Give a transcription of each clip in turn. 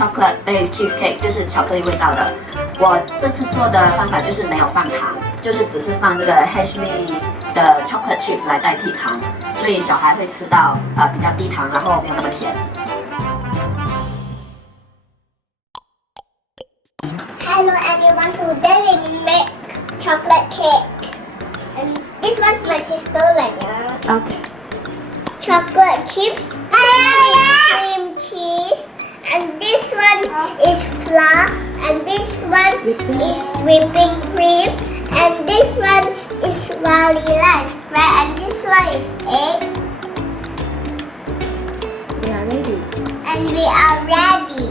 chocolate based cheesecake， 就是巧克力味道的。我这次做的方法就是没有放糖，就是只是放这个 Hershey 的 chocolate chips 来代替糖，所以小孩会吃到比较低糖，然后没有那么甜。Hello everyone, today we make chocolate cake. And this one's my sister Lena. Okay. Chocolate chips, cream cheese, and this one is flour, and this one is whipping cream, and this one is vanilla extract, and this one is egg. We are ready. And we are ready.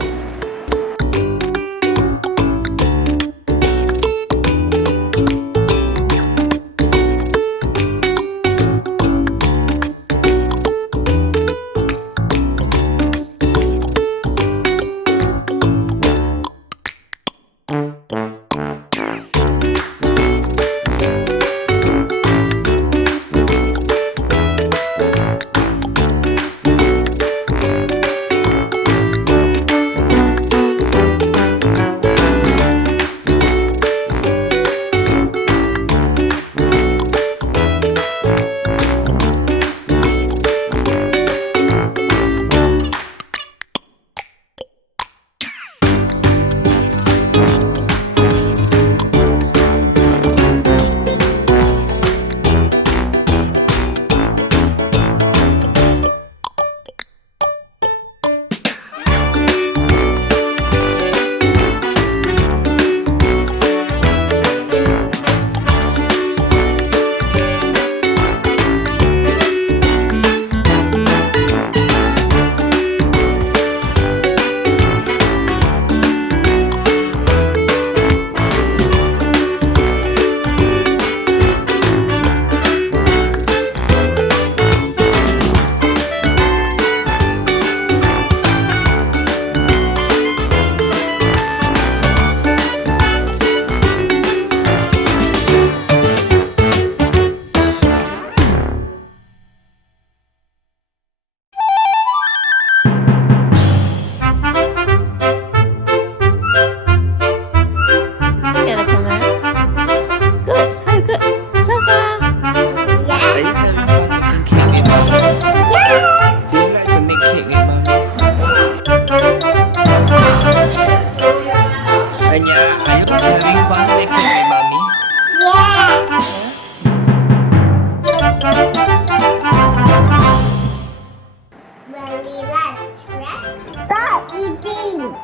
Stop eating!